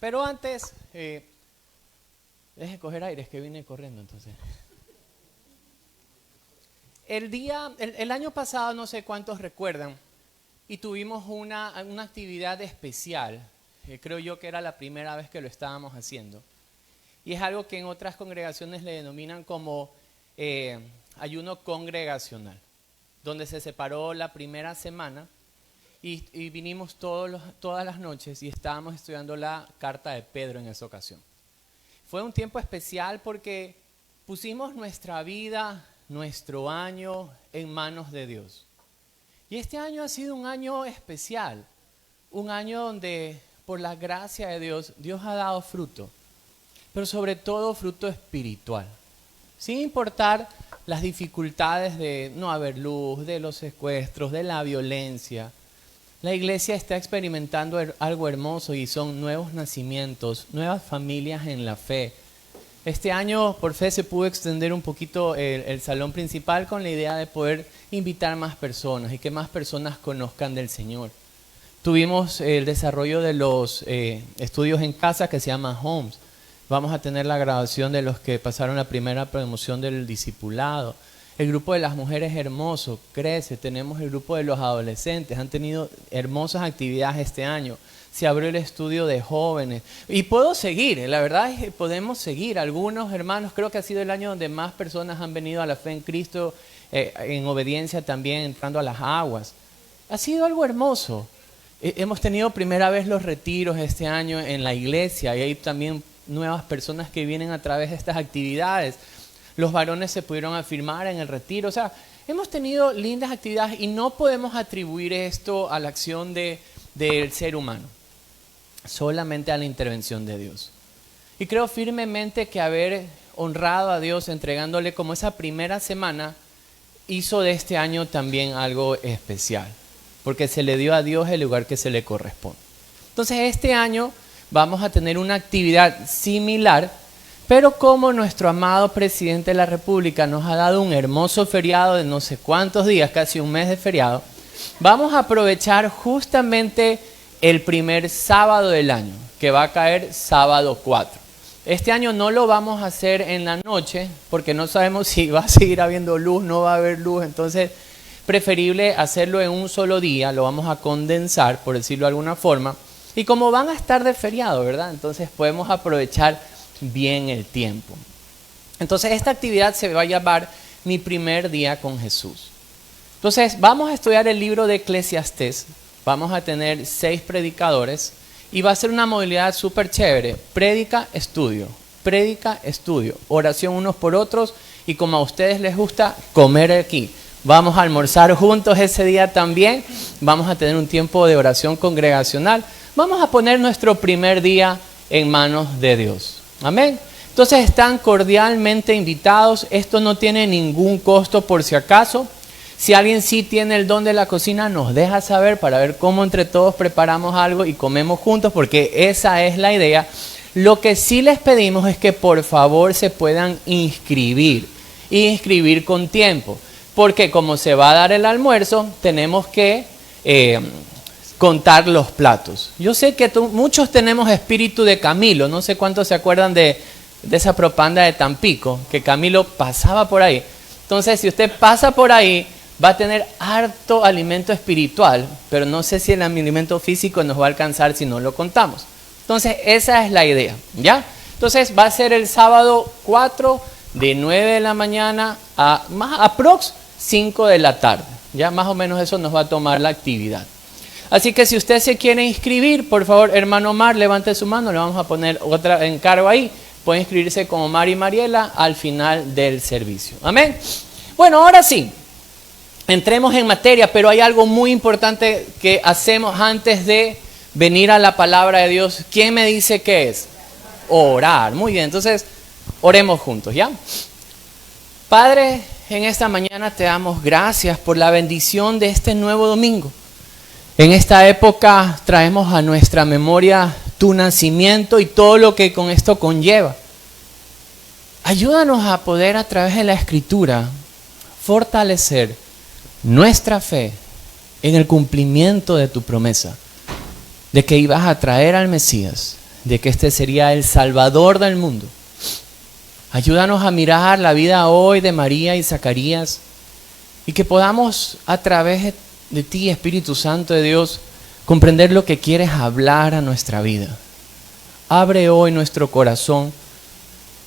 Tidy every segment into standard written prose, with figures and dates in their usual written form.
Pero antes, deje coger aire, es que vine corriendo entonces. El año pasado, no sé cuántos recuerdan, y tuvimos una actividad especial. Creo yo que era la primera vez que lo estábamos haciendo. Y es algo que en otras congregaciones le denominan como ayuno congregacional, donde se separó la primera semana y vinimos todas las noches y estábamos estudiando la carta de Pedro en esa ocasión. Fue un tiempo especial porque pusimos nuestra vida, nuestro año en manos de Dios. Y este año ha sido un año especial, un año donde por la gracia de Dios, Dios ha dado fruto, pero sobre todo fruto espiritual. Sin importar las dificultades de no haber luz, de los secuestros, de la violencia, la iglesia está experimentando algo hermoso y son nuevos nacimientos, nuevas familias en la fe. Este año por fe se pudo extender un poquito el salón principal con la idea de poder invitar más personas y que más personas conozcan del Señor. Tuvimos el desarrollo de los estudios en casa que se llama Homes. Vamos a tener la graduación de los que pasaron la primera promoción del discipulado. El grupo de las mujeres hermoso, crece. Tenemos el grupo de los adolescentes. Han tenido hermosas actividades este año. Se abrió el estudio de jóvenes. Y puedo seguir, la verdad es que podemos seguir. Algunos hermanos, creo que ha sido el año donde más personas han venido a la fe en Cristo, en obediencia también, entrando a las aguas. Ha sido algo hermoso. Hemos tenido primera vez los retiros este año en la iglesia y hay también nuevas personas que vienen a través de estas actividades. Los varones se pudieron afirmar en el retiro. O sea, hemos tenido lindas actividades y no podemos atribuir esto a la acción del ser humano, solamente a la intervención de Dios. Y creo firmemente que haber honrado a Dios entregándole como esa primera semana hizo de este año también algo especial, porque se le dio a Dios el lugar que se le corresponde. Entonces este año vamos a tener una actividad similar, pero como nuestro amado presidente de la República nos ha dado un hermoso feriado de no sé cuántos días, casi un mes de feriado, vamos a aprovechar justamente el primer sábado del año, que va a caer sábado 4. Este año no lo vamos a hacer en la noche, porque no sabemos si va a seguir habiendo luz, no va a haber luz, entonces preferible hacerlo en un solo día, lo vamos a condensar, por decirlo de alguna forma, y como van a estar de feriado, ¿verdad? Entonces podemos aprovechar bien el tiempo. Entonces esta actividad se va a llamar Mi primer día con Jesús. Entonces vamos a estudiar el libro de Eclesiastés, vamos a tener 6 predicadores y va a ser una modalidad súper chévere, prédica, estudio, oración unos por otros y como a ustedes les gusta, comer aquí. Vamos a almorzar juntos ese día también, vamos a tener un tiempo de oración congregacional, vamos a poner nuestro primer día en manos de Dios. Amén. Entonces están cordialmente invitados, esto no tiene ningún costo por si acaso. Si alguien sí tiene el don de la cocina, nos deja saber para ver cómo entre todos preparamos algo y comemos juntos, porque esa es la idea. Lo que sí les pedimos es que por favor se puedan inscribir con tiempo, porque como se va a dar el almuerzo, tenemos que contar los platos. Yo sé que muchos tenemos espíritu de Camilo, no sé cuántos se acuerdan de esa propaganda de Tampico, que Camilo pasaba por ahí. Entonces, si usted pasa por ahí, va a tener harto alimento espiritual, pero no sé si el alimento físico nos va a alcanzar si no lo contamos. Entonces, esa es la idea, ¿ya? Entonces, va a ser el sábado 4 de 9 de la mañana a aprox 5 de la tarde. Ya más o menos eso nos va a tomar la actividad. Así que si usted se quiere inscribir, por favor, hermano Omar, levante su mano, le vamos a poner otra encargo ahí. Puede inscribirse como Omar y Mariela al final del servicio. Amén. Bueno, ahora sí, entremos en materia, pero hay algo muy importante que hacemos antes de venir a la palabra de Dios. ¿Quién me dice qué es? Orar. Muy bien, entonces oremos juntos, ¿ya? Padre, en esta mañana te damos gracias por la bendición de este nuevo domingo. En esta época traemos a nuestra memoria tu nacimiento y todo lo que con esto conlleva. Ayúdanos a poder a través de la Escritura fortalecer nuestra fe en el cumplimiento de tu promesa, de que ibas a traer al Mesías, de que este sería el Salvador del mundo. Ayúdanos a mirar la vida hoy de María y Zacarías y que podamos a través de ti, Espíritu Santo de Dios, comprender lo que quieres hablar a nuestra vida. Abre hoy nuestro corazón,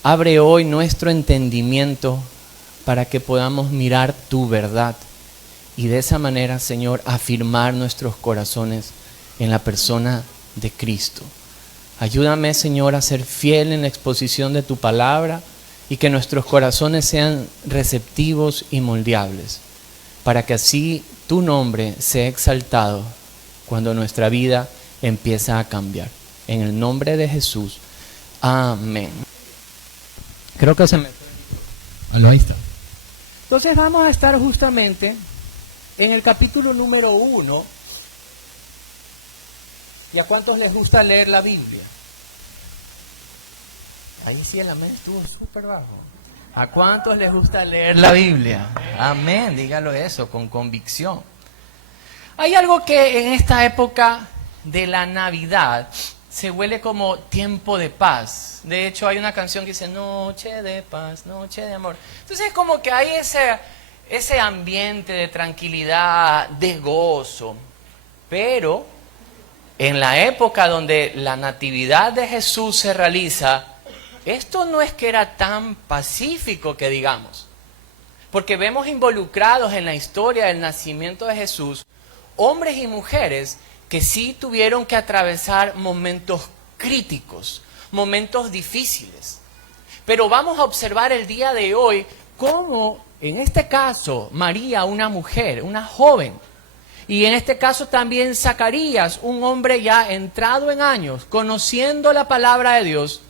abre hoy nuestro entendimiento para que podamos mirar tu verdad y de esa manera, Señor, afirmar nuestros corazones en la persona de Cristo. Ayúdame, Señor, a ser fiel en la exposición de tu palabra y que nuestros corazones sean receptivos y moldeables, para que así tu nombre sea exaltado cuando nuestra vida empieza a cambiar. En el nombre de Jesús. Amén. Creo que se me... Ahí está. Entonces vamos a estar justamente en el capítulo número 1. ¿Y a cuántos les gusta leer la Biblia? Ahí sí el amén estuvo súper bajo. ¿A cuántos les gusta leer la Biblia? Amén, dígalo eso, con convicción. Hay algo que en esta época de la Navidad se huele como tiempo de paz. De hecho, hay una canción que dice, noche de paz, noche de amor. Entonces es como que hay ese ambiente de tranquilidad, de gozo. Pero en la época donde la natividad de Jesús se realiza, esto no es que era tan pacífico que digamos. Porque vemos involucrados en la historia del nacimiento de Jesús hombres y mujeres que sí tuvieron que atravesar momentos críticos, momentos difíciles. Pero vamos a observar el día de hoy cómo, en este caso, María, una mujer, una joven, y en este caso también Zacarías, un hombre ya entrado en años, conociendo la palabra de Dios,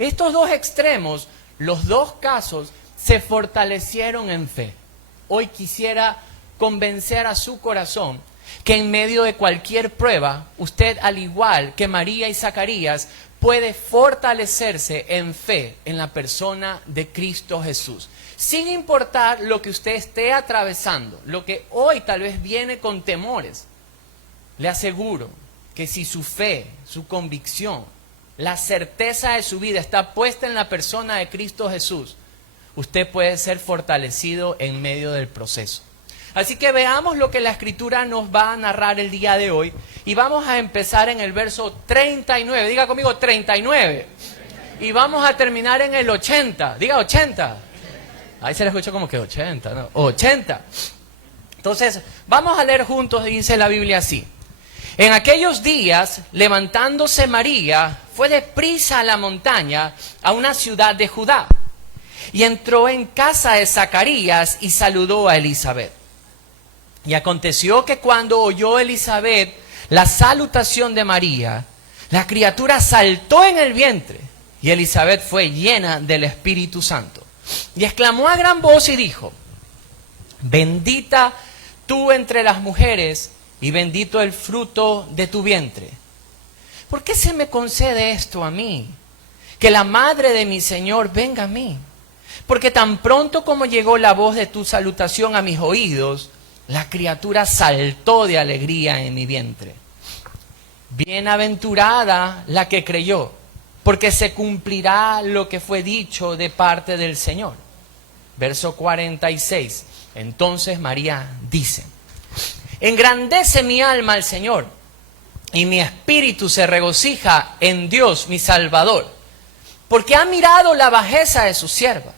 estos dos extremos, los dos casos, se fortalecieron en fe. Hoy quisiera convencer a su corazón que en medio de cualquier prueba, usted, al igual que María y Zacarías, puede fortalecerse en fe en la persona de Cristo Jesús. Sin importar lo que usted esté atravesando, lo que hoy tal vez viene con temores, le aseguro que si su fe, su convicción, la certeza de su vida está puesta en la persona de Cristo Jesús, usted puede ser fortalecido en medio del proceso. Así que veamos lo que la Escritura nos va a narrar el día de hoy. Y vamos a empezar en el verso 39. Diga conmigo 39. Y vamos a terminar en el 80. Diga 80. Ahí se le escuchó como que 80, ¿no? 80. Entonces, vamos a leer juntos, dice la Biblia así. En aquellos días, levantándose María, fue deprisa a la montaña, a una ciudad de Judá. Y entró en casa de Zacarías y saludó a Elizabeth. Y aconteció que cuando oyó Elizabeth la salutación de María, la criatura saltó en el vientre y Elizabeth fue llena del Espíritu Santo. Y exclamó a gran voz y dijo, bendita tú entre las mujeres y bendito el fruto de tu vientre. ¿Por qué se me concede esto a mí? Que la madre de mi Señor venga a mí. Porque tan pronto como llegó la voz de tu salutación a mis oídos, la criatura saltó de alegría en mi vientre. Bienaventurada la que creyó, porque se cumplirá lo que fue dicho de parte del Señor. Verso 46. Entonces María dice, engrandece mi alma al Señor, y mi espíritu se regocija en Dios mi Salvador, porque ha mirado la bajeza de su sierva.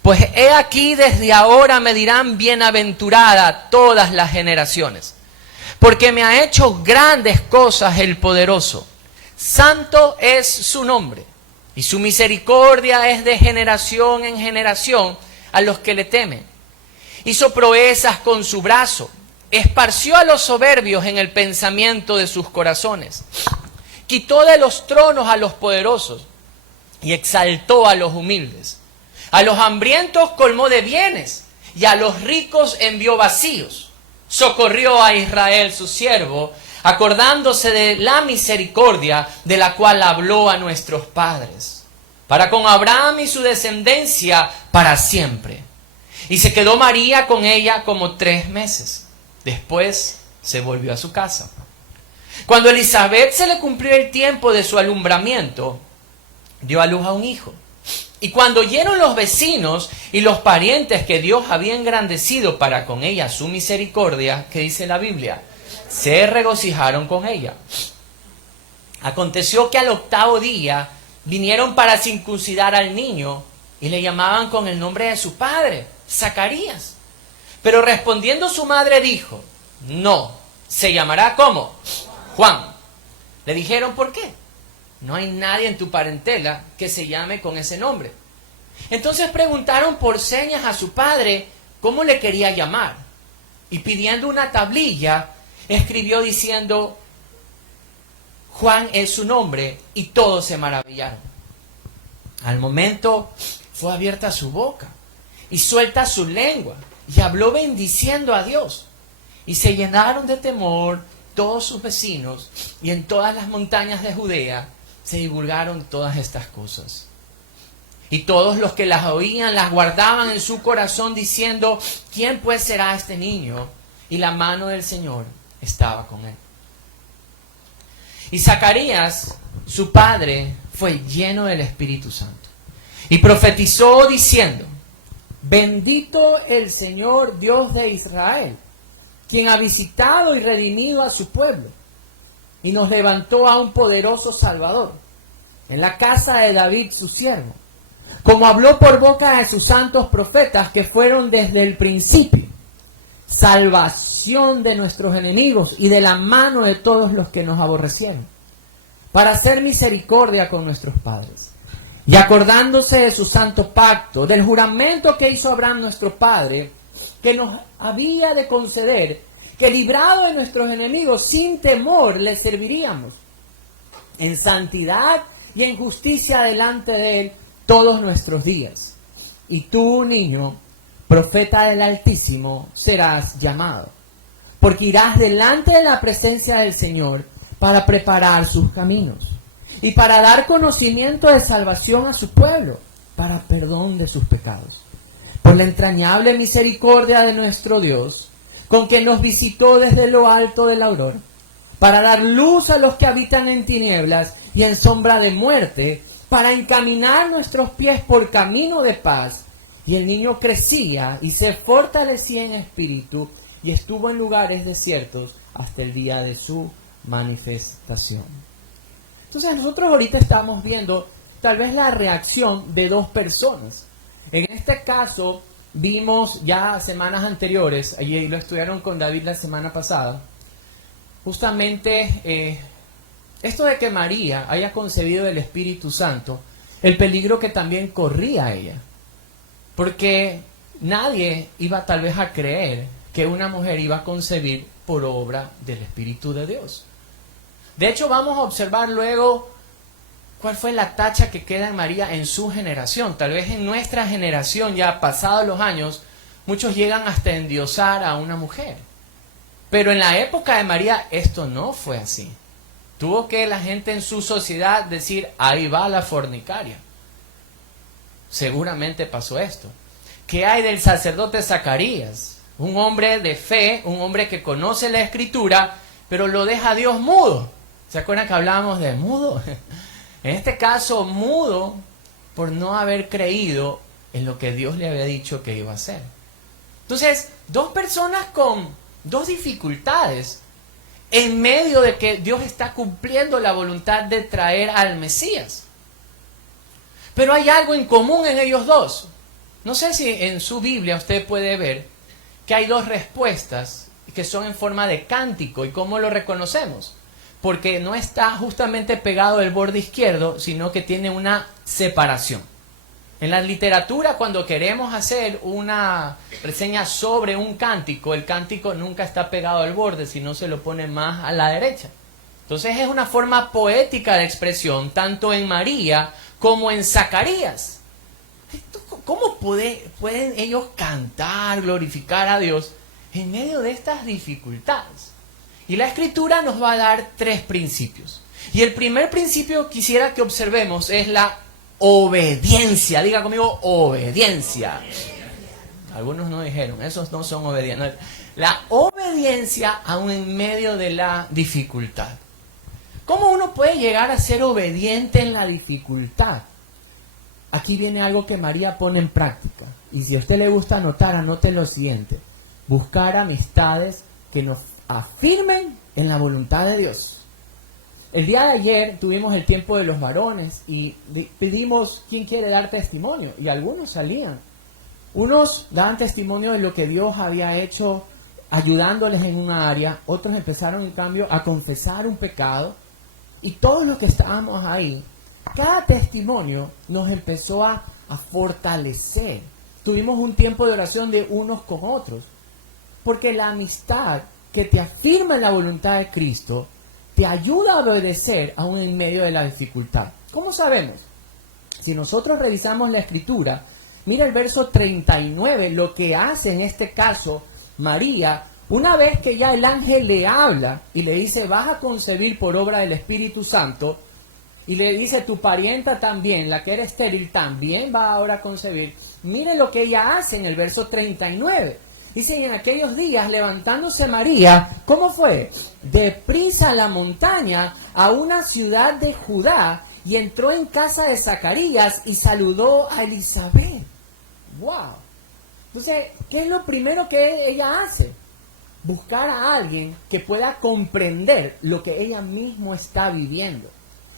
Pues he aquí desde ahora me dirán bienaventurada todas las generaciones, porque me ha hecho grandes cosas el poderoso. Santo es su nombre, y su misericordia es de generación en generación a los que le temen. Hizo proezas con su brazo, esparció a los soberbios en el pensamiento de sus corazones. Quitó de los tronos a los poderosos y exaltó a los humildes. A los hambrientos colmó de bienes y a los ricos envió vacíos. Socorrió a Israel su siervo, acordándose de la misericordia de la cual habló a nuestros padres, para con Abraham y su descendencia para siempre. Y se quedó María con ella como 3 meses. Después se volvió a su casa. Cuando a Elizabeth se le cumplió el tiempo de su alumbramiento, dio a luz a un hijo. Y cuando oyeron los vecinos y los parientes que Dios había engrandecido para con ella su misericordia, ¿qué dice la Biblia? Se regocijaron con ella. Aconteció que al 8º día vinieron para circuncidar al niño y le llamaban con el nombre de su padre, Zacarías. Pero respondiendo su madre dijo, no, se llamará ¿cómo? Juan. Le dijeron, ¿por qué? No hay nadie en tu parentela que se llame con ese nombre. Entonces preguntaron por señas a su padre cómo le quería llamar. Y pidiendo una tablilla, escribió diciendo, Juan es su nombre, y todos se maravillaron. Al momento fue abierta su boca y suelta su lengua, y habló bendiciendo a Dios. Y se llenaron de temor todos sus vecinos, y en todas las montañas de Judea se divulgaron todas estas cosas. Y todos los que las oían las guardaban en su corazón diciendo, ¿quién pues será este niño? Y la mano del Señor estaba con él. Y Zacarías, su padre, fue lleno del Espíritu Santo y profetizó diciendo, bendito el Señor Dios de Israel, quien ha visitado y redimido a su pueblo y nos levantó a un poderoso Salvador en la casa de David su siervo, como habló por boca de sus santos profetas que fueron desde el principio, salvación de nuestros enemigos y de la mano de todos los que nos aborrecieron, para hacer misericordia con nuestros padres, y acordándose de su santo pacto, del juramento que hizo Abraham nuestro padre, que nos había de conceder, que librado de nuestros enemigos, sin temor le serviríamos, en santidad y en justicia delante de él todos nuestros días. Y tú, niño, profeta del Altísimo, serás llamado, porque irás delante de la presencia del Señor para preparar sus caminos y para dar conocimiento de salvación a su pueblo, para perdón de sus pecados, por la entrañable misericordia de nuestro Dios, con que nos visitó desde lo alto de la aurora, para dar luz a los que habitan en tinieblas y en sombra de muerte, para encaminar nuestros pies por camino de paz. Y el niño crecía y se fortalecía en espíritu y estuvo en lugares desiertos hasta el día de su manifestación. Entonces nosotros ahorita estamos viendo tal vez la reacción de dos personas. En este caso vimos ya semanas anteriores, allí lo estudiaron con David la semana pasada, justamente esto de que María haya concebido el Espíritu Santo, el peligro que también corría ella. Porque nadie iba tal vez a creer que una mujer iba a concebir por obra del Espíritu de Dios. De hecho, vamos a observar luego cuál fue la tacha que queda en María en su generación. Tal vez en nuestra generación, ya pasados los años, muchos llegan hasta endiosar a una mujer. Pero en la época de María esto no fue así. Tuvo que la gente en su sociedad decir, ahí va la fornicaria. Seguramente pasó esto. ¿Qué hay del sacerdote Zacarías? Un hombre de fe, un hombre que conoce la Escritura, pero lo deja Dios mudo. ¿Se acuerdan que hablábamos de mudo? En este caso, mudo por no haber creído en lo que Dios le había dicho que iba a hacer. Entonces, dos personas con dos dificultades en medio de que Dios está cumpliendo la voluntad de traer al Mesías. Pero hay algo en común en ellos dos. No sé si en su Biblia usted puede ver que hay dos respuestas que son en forma de cántico. ¿Y cómo lo reconocemos? Porque no está justamente pegado del borde izquierdo, sino que tiene una separación. En la literatura, cuando queremos hacer una reseña sobre un cántico, el cántico nunca está pegado al borde, sino se lo pone más a la derecha. Entonces es una forma poética de expresión, tanto en María como en Zacarías. ¿Cómo pueden ellos cantar, glorificar a Dios en medio de estas dificultades? Y la Escritura nos va a dar tres principios. Y el primer principio que quisiera que observemos es la obediencia. Diga conmigo, obediencia. Algunos no dijeron, esos no son obedientes. La obediencia aún en medio de la dificultad. ¿Cómo uno puede llegar a ser obediente en la dificultad? Aquí viene algo que María pone en práctica. Y si a usted le gusta anotar, anote lo siguiente. Buscar amistades que nos afirmen en la voluntad de Dios. El día de ayer tuvimos el tiempo de los varones y pedimos quién quiere dar testimonio. Y algunos salían. Unos daban testimonio de lo que Dios había hecho ayudándoles en una área. Otros empezaron en cambio a confesar un pecado. Y todos los que estábamos ahí, cada testimonio nos empezó a fortalecer. Tuvimos un tiempo de oración de unos con otros. Porque la amistad que te afirma en la voluntad de Cristo te ayuda a obedecer aún en medio de la dificultad. ¿Cómo sabemos? Si nosotros revisamos la Escritura, mira el verso 39, lo que hace en este caso María. Una vez que ya el ángel le habla y le dice, vas a concebir por obra del Espíritu Santo, y le dice, tu parienta también, la que era estéril, también va ahora a concebir. Mire lo que ella hace en el verso 39. Dice, y en aquellos días, levantándose María, ¿cómo fue? Deprisa a la montaña, a una ciudad de Judá, y entró en casa de Zacarías y saludó a Elizabeth. ¡Wow! Entonces, ¿qué es lo primero que ella hace? Buscar a alguien que pueda comprender lo que ella misma está viviendo.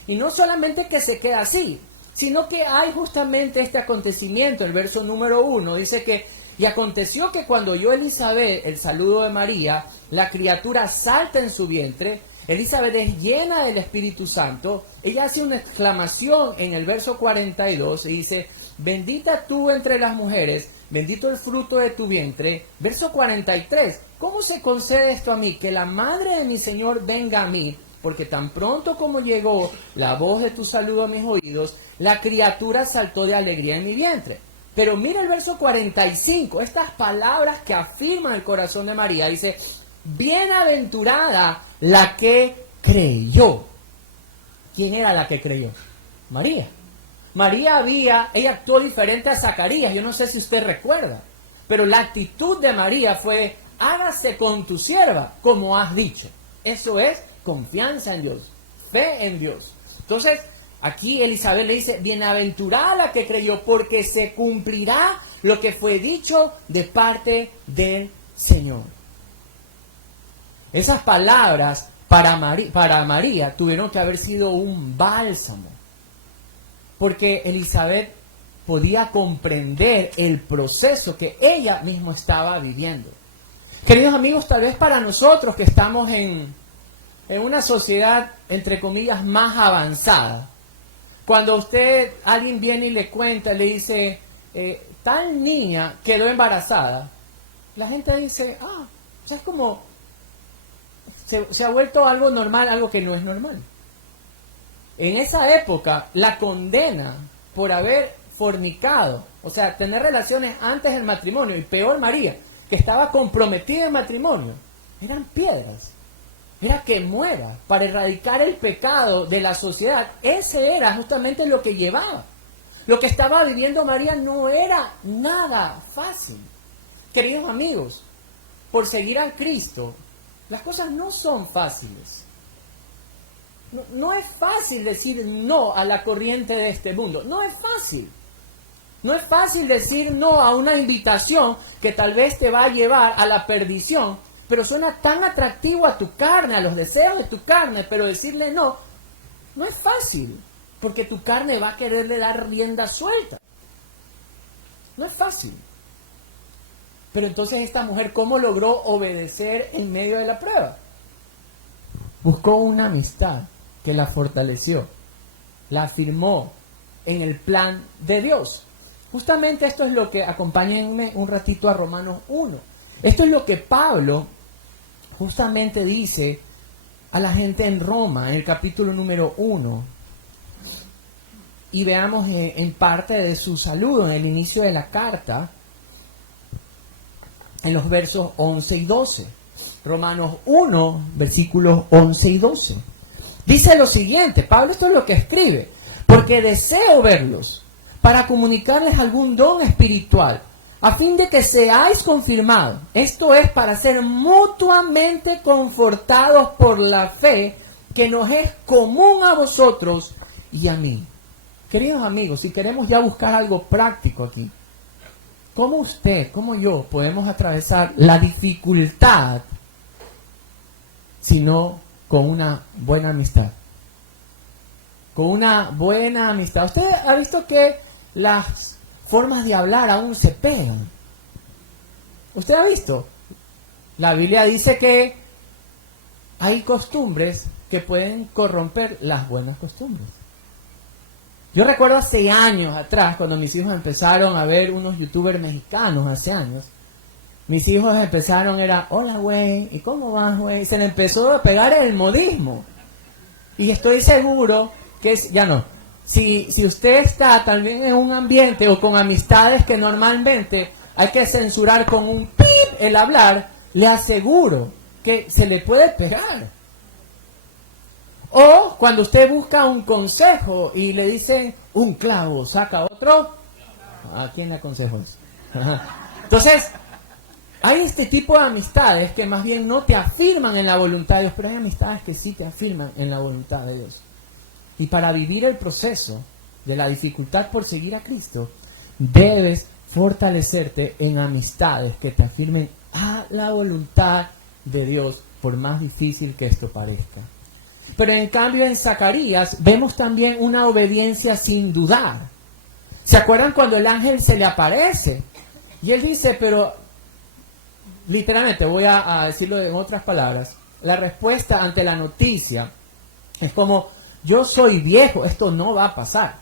Y no solamente que se queda así, sino que hay justamente este acontecimiento. El verso número 1 dice que, y aconteció que cuando oyó Elizabeth el saludo de María, la criatura salta en su vientre. Elizabeth es llena del Espíritu Santo. Ella hace una exclamación en el verso 42 y dice, bendita tú entre las mujeres, bendito el fruto de tu vientre. Verso 43, ¿cómo se concede esto a mí? Que la madre de mi Señor venga a mí, porque tan pronto como llegó la voz de tu saludo a mis oídos, la criatura saltó de alegría en mi vientre. Pero mira el verso 45, estas palabras que afirman el corazón de María, dice, bienaventurada la que creyó. ¿Quién era la que creyó? María. Ella actuó diferente a Zacarías, yo no sé si usted recuerda, pero la actitud de María fue, hágase con tu sierva como has dicho. Eso es confianza en Dios, fe en Dios. Entonces, aquí Elizabeth le dice, bienaventurada la que creyó, porque se cumplirá lo que fue dicho de parte del Señor. Esas palabras para María tuvieron que haber sido un bálsamo, porque Elizabeth podía comprender el proceso que ella misma estaba viviendo. Queridos amigos, tal vez para nosotros que estamos en una sociedad, entre comillas, más avanzada, cuando alguien viene y le cuenta, le dice, tal niña quedó embarazada, la gente dice, o sea, es como, se ha vuelto algo normal, algo que no es normal. En esa época, la condena por haber fornicado, o sea, tener relaciones antes del matrimonio, y peor María, que estaba comprometida en matrimonio, eran piedras. Era que muera para erradicar el pecado de la sociedad. Ese era justamente lo que llevaba. Lo que estaba viviendo María no era nada fácil. Queridos amigos, por seguir a Cristo, las cosas no son fáciles. No es fácil decir no a la corriente de este mundo. No es fácil. No es fácil decir no a una invitación que tal vez te va a llevar a la perdición, pero suena tan atractivo a tu carne, a los deseos de tu carne, pero decirle no, no es fácil, porque tu carne va a quererle dar rienda suelta. No es fácil. Pero entonces esta mujer, ¿cómo logró obedecer en medio de la prueba? Buscó una amistad que la fortaleció, la afirmó en el plan de Dios. Justamente esto es lo que, acompáñenme un ratito a Romanos 1. Esto es lo que Pablo justamente dice a la gente en Roma, en el capítulo número 1. Y veamos en parte de su saludo, en el inicio de la carta, en los versos 11 y 12. Romanos 1, versículos 11 y 12. Dice lo siguiente, Pablo esto es lo que escribe, porque deseo verlos para comunicarles algún don espiritual, a fin de que seáis confirmados. Esto es para ser mutuamente confortados por la fe que nos es común a vosotros y a mí. Queridos amigos, si queremos ya buscar algo práctico aquí, ¿cómo usted, cómo yo podemos atravesar la dificultad sino con una buena amistad? Con una buena amistad. Usted ha visto que las formas de hablar aún se pegan. ¿Usted ha visto? La Biblia dice que hay costumbres que pueden corromper las buenas costumbres. Yo recuerdo hace años atrás, cuando mis hijos empezaron a ver unos youtubers mexicanos hace años, mis hijos empezaron, hola güey, ¿y cómo vas güey? Y se le empezó a pegar el modismo. Y estoy seguro que ya no. Si usted está también en un ambiente o con amistades que normalmente hay que censurar con un pip el hablar, le aseguro que se le puede pegar. O cuando usted busca un consejo y le dicen un clavo saca otro, ¿a quién le aconsejo eso? Entonces, hay este tipo de amistades que más bien no te afirman en la voluntad de Dios, pero hay amistades que sí te afirman en la voluntad de Dios. Y para vivir el proceso de la dificultad por seguir a Cristo, debes fortalecerte en amistades que te afirmen a la voluntad de Dios, por más difícil que esto parezca. Pero en cambio en Zacarías vemos también una obediencia sin dudar. ¿Se acuerdan cuando el ángel se le aparece? Y él dice, pero literalmente, voy a decirlo en otras palabras, la respuesta ante la noticia es como, yo soy viejo, esto no va a pasar.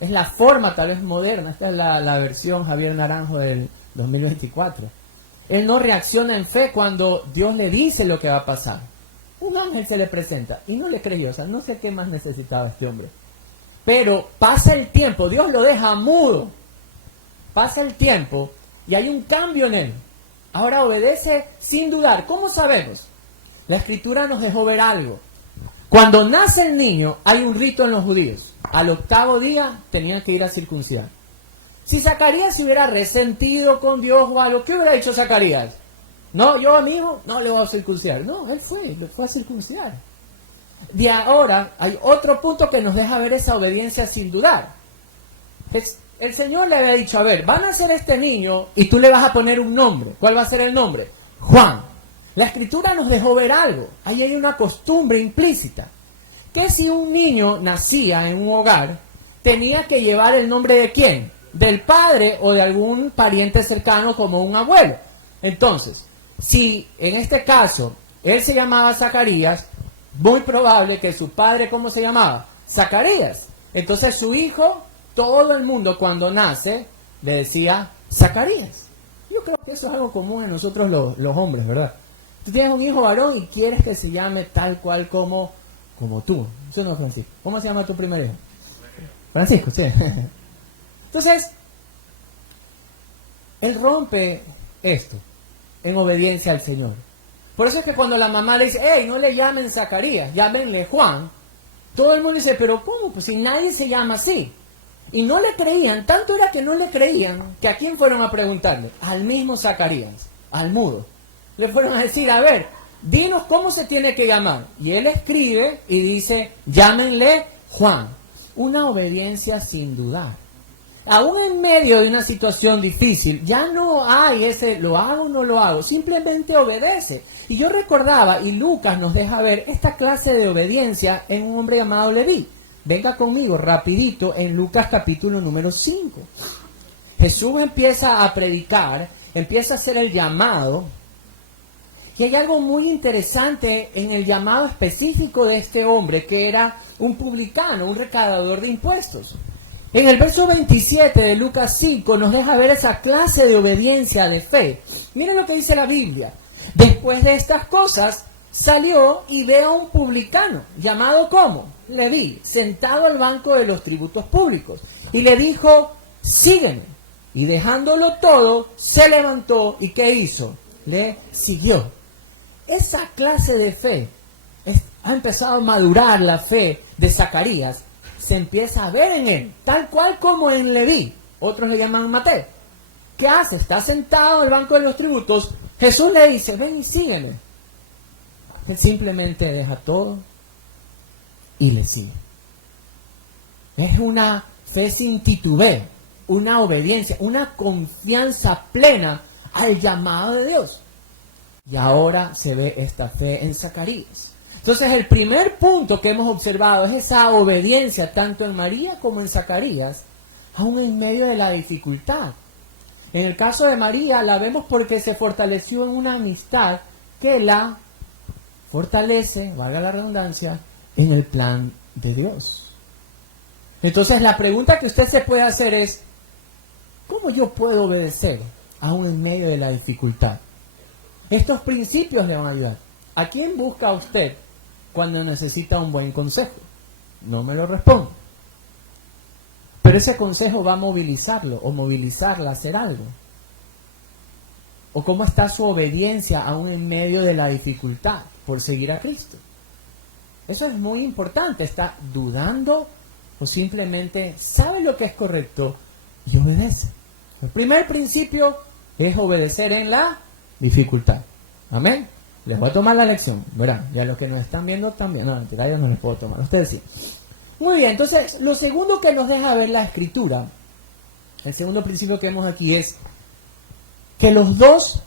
Es la forma tal vez moderna, esta es la versión Javier Naranjo del 2024. Él no reacciona en fe cuando Dios le dice lo que va a pasar. Un ángel se le presenta y no le creyó, o sea, no sé qué más necesitaba este hombre. Pero pasa el tiempo, Dios lo deja mudo. Pasa el tiempo y hay un cambio en él. Ahora obedece sin dudar. ¿Cómo sabemos? La Escritura nos dejó ver algo. Cuando nace el niño, hay un rito en los judíos. Al 8º día tenían que ir a circuncidar. Si Zacarías se hubiera resentido con Dios o algo, ¿qué hubiera dicho Zacarías? No, yo a mi hijo no le voy a circuncidar. No, él fue a circuncidar. De ahora hay otro punto que nos deja ver esa obediencia sin dudar. El Señor le había dicho, a ver, van a nacer este niño y tú le vas a poner un nombre. ¿Cuál va a ser el nombre? Juan. La Escritura nos dejó ver algo. Ahí hay una costumbre implícita. Que si un niño nacía en un hogar, tenía que llevar el nombre de quién? Del padre o de algún pariente cercano como un abuelo. Entonces, si en este caso él se llamaba Zacarías, muy probable que su padre, ¿cómo se llamaba? Zacarías. Entonces su hijo, todo el mundo cuando nace, le decía Zacarías. Yo creo que eso es algo común en nosotros los hombres, ¿verdad? Tú tienes un hijo varón y quieres que se llame tal cual como tú. Eso no es Francisco. ¿Cómo se llama tu primer hijo? Francisco, sí. Entonces, él rompe esto en obediencia al Señor. Por eso es que cuando la mamá le dice, hey, no le llamen Zacarías, llámenle Juan, todo el mundo dice, pero ¿cómo? Pues si nadie se llama así. Y no le creían, tanto era que no le creían, que ¿a quién fueron a preguntarle? Al mismo Zacarías, al mudo. Le fueron a decir, a ver, dinos cómo se tiene que llamar. Y él escribe y dice, llámenle Juan. Una obediencia sin dudar. Aún en medio de una situación difícil, ya no hay ese, ¿lo hago o no lo hago? Simplemente obedece. Y yo recordaba, y Lucas nos deja ver esta clase de obediencia en un hombre llamado Leví. Venga conmigo rapidito en Lucas capítulo número 5. Jesús empieza a predicar, empieza a hacer el llamado. Y hay algo muy interesante en el llamado específico de este hombre, que era un publicano, un recaudador de impuestos. En el verso 27 de Lucas 5 nos deja ver esa clase de obediencia de fe. Miren lo que dice la Biblia. Después de estas cosas, salió y ve a un publicano, llamado ¿cómo? Leví, sentado al banco de los tributos públicos. Y le dijo, sígueme. Y dejándolo todo, se levantó y ¿qué hizo? Le siguió. Esa clase de fe ha empezado a madurar la fe de Zacarías. Se empieza a ver en él, tal cual como en Leví. Otros le llaman Mateo. ¿Qué hace? Está sentado en el banco de los tributos. Jesús le dice, ven y sígueme. Él simplemente deja todo y le sigue. Es una fe sin titubeo, una obediencia, una confianza plena al llamado de Dios. Y ahora se ve esta fe en Zacarías. Entonces el primer punto que hemos observado es esa obediencia tanto en María como en Zacarías, aún en medio de la dificultad. En el caso de María la vemos porque se fortaleció en una amistad que la fortalece, valga la redundancia, en el plan de Dios. Entonces la pregunta que usted se puede hacer es, ¿cómo yo puedo obedecer aún en medio de la dificultad? Estos principios le van a ayudar. ¿A quién busca usted cuando necesita un buen consejo? No me lo responde. Pero ese consejo va a movilizarlo o movilizarla a hacer algo. ¿O cómo está su obediencia aún en medio de la dificultad por seguir a Cristo? Eso es muy importante. ¿Está dudando o simplemente sabe lo que es correcto y obedece? El primer principio es obedecer en la dificultad. Amén. Les voy a tomar la lección. Verán, ya los que nos están viendo también. No, mentira, yo no les puedo tomar. Ustedes sí. Muy bien, entonces lo segundo que nos deja ver la Escritura, el segundo principio que vemos aquí es que los dos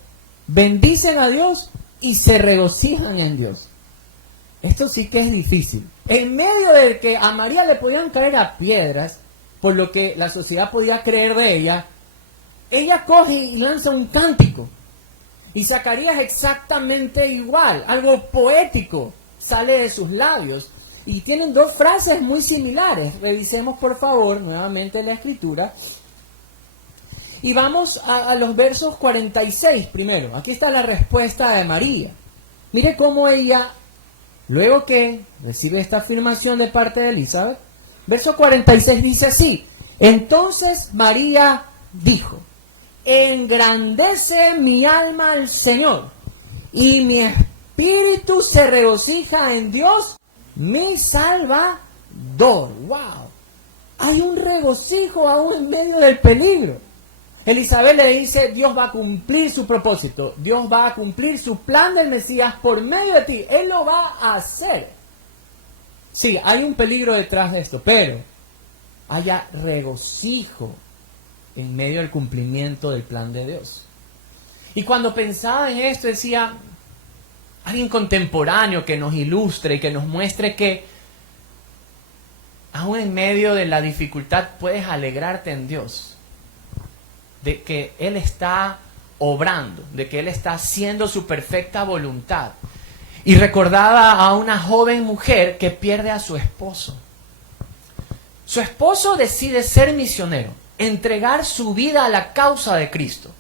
bendicen a Dios y se regocijan en Dios. Esto sí que es difícil. En medio de que a María le podían caer a piedras, por lo que la sociedad podía creer de ella, ella coge y lanza un cántico. Y Zacarías exactamente igual, algo poético sale de sus labios. Y tienen dos frases muy similares. Revisemos por favor nuevamente la Escritura. Y vamos a los versos 46 primero. Aquí está la respuesta de María. Mire cómo ella, luego que recibe esta afirmación de parte de Elizabeth, verso 46 dice así: entonces María dijo, engrandece mi alma al Señor, y mi espíritu se regocija en Dios, mi Salvador. ¡Wow! Hay un regocijo aún en medio del peligro. Elizabeth le dice, Dios va a cumplir su propósito, Dios va a cumplir su plan del Mesías por medio de ti, Él lo va a hacer. Sí, hay un peligro detrás de esto, pero haya regocijo en medio del cumplimiento del plan de Dios. Y cuando pensaba en esto decía, alguien contemporáneo que nos ilustre y que nos muestre que aún en medio de la dificultad puedes alegrarte en Dios, de que Él está obrando, de que Él está haciendo su perfecta voluntad. Y recordaba a una joven mujer que pierde a su esposo. Su esposo decide ser misionero, entregar su vida a la causa de Cristo.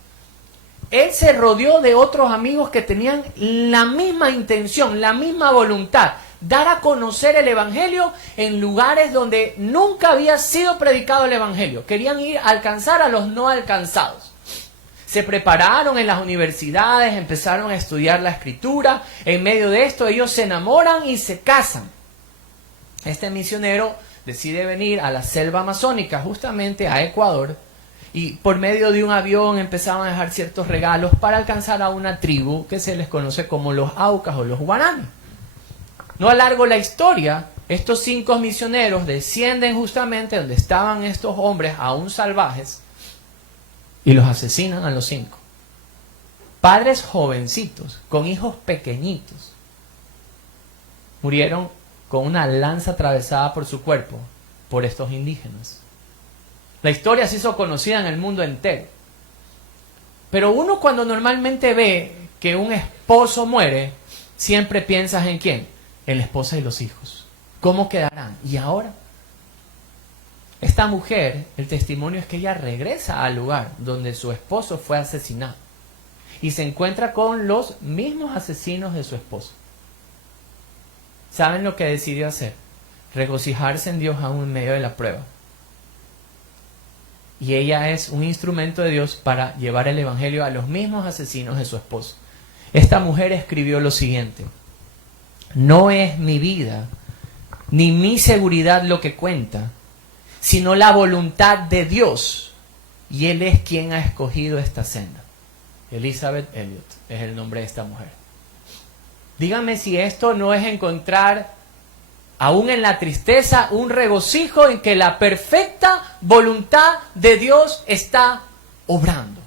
Él se rodeó de otros amigos que tenían la misma intención, la misma voluntad, dar a conocer el Evangelio en lugares donde nunca había sido predicado el Evangelio. Querían ir a alcanzar a los no alcanzados. Se prepararon en las universidades, empezaron a estudiar la Escritura. En medio de esto ellos se enamoran y se casan. Este misionero decide venir a la selva amazónica, justamente a Ecuador, y por medio de un avión empezaban a dejar ciertos regalos para alcanzar a una tribu que se les conoce como los Aucas o los Guaraní. No alargo la historia, estos 5 misioneros descienden justamente donde estaban estos hombres aún salvajes y los asesinan a los 5. Padres jovencitos, con hijos pequeñitos, murieron con una lanza atravesada por su cuerpo por estos indígenas. La historia se hizo conocida en el mundo entero. Pero uno cuando normalmente ve que un esposo muere, siempre piensas en ¿quién? En la esposa y los hijos. ¿Cómo quedarán? ¿Y ahora? Esta mujer, el testimonio es que ella regresa al lugar donde su esposo fue asesinado y se encuentra con los mismos asesinos de su esposo. ¿Saben lo que decidió hacer? Regocijarse en Dios aún en medio de la prueba. Y ella es un instrumento de Dios para llevar el Evangelio a los mismos asesinos de su esposo. Esta mujer escribió lo siguiente: no es mi vida ni mi seguridad lo que cuenta, sino la voluntad de Dios y Él es quien ha escogido esta senda. Elizabeth Elliot es el nombre de esta mujer. Dígame si esto no es encontrar, aún en la tristeza, un regocijo en que la perfecta voluntad de Dios está obrando.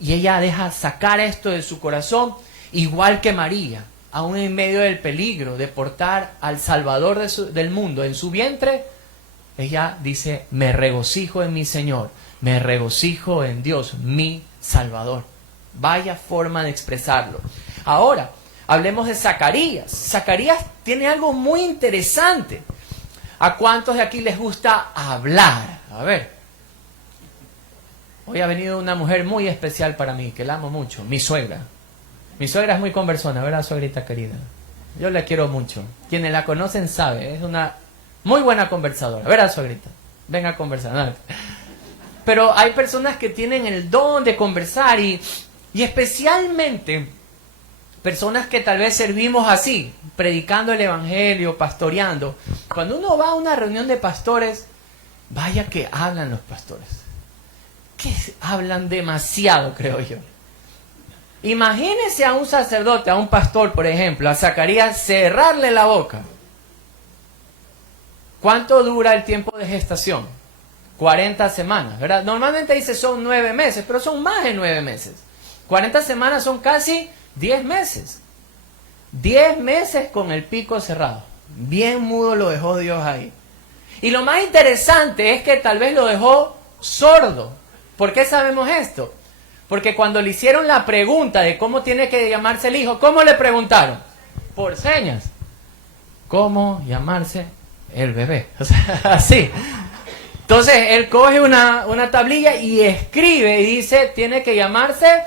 Y ella deja sacar esto de su corazón, igual que María, aún en medio del peligro de portar al Salvador del mundo en su vientre. Ella dice, me regocijo en mi Señor, me regocijo en Dios, mi Salvador. Vaya forma de expresarlo. Ahora, hablemos de Zacarías. Zacarías tiene algo muy interesante. ¿A cuántos de aquí les gusta hablar? A ver. Hoy ha venido una mujer muy especial para mí, que la amo mucho, mi suegra. Mi suegra es muy conversona, ¿verdad, suegrita querida? Yo la quiero mucho. Quienes la conocen saben, es una muy buena conversadora, ¿verdad, suegrita? Venga a conversar. No. Pero hay personas que tienen el don de conversar y especialmente personas que tal vez servimos así, predicando el evangelio, pastoreando. Cuando uno va a una reunión de pastores, vaya que hablan los pastores. Que hablan demasiado, creo yo. Imagínese a un sacerdote, a un pastor, por ejemplo, a Zacarías, cerrarle la boca. ¿Cuánto dura el tiempo de gestación? 40 semanas, ¿verdad? Normalmente dice son 9 meses, pero son más de 9 meses. 40 semanas son casi 10 meses. 10 meses con el pico cerrado. Bien mudo lo dejó Dios ahí. Y lo más interesante es que tal vez lo dejó sordo. ¿Por qué sabemos esto? Porque cuando le hicieron la pregunta de cómo tiene que llamarse el hijo, ¿cómo le preguntaron? Por señas. ¿Cómo llamarse el bebé? O sea, así. Entonces, él coge una tablilla y escribe y dice, tiene que llamarse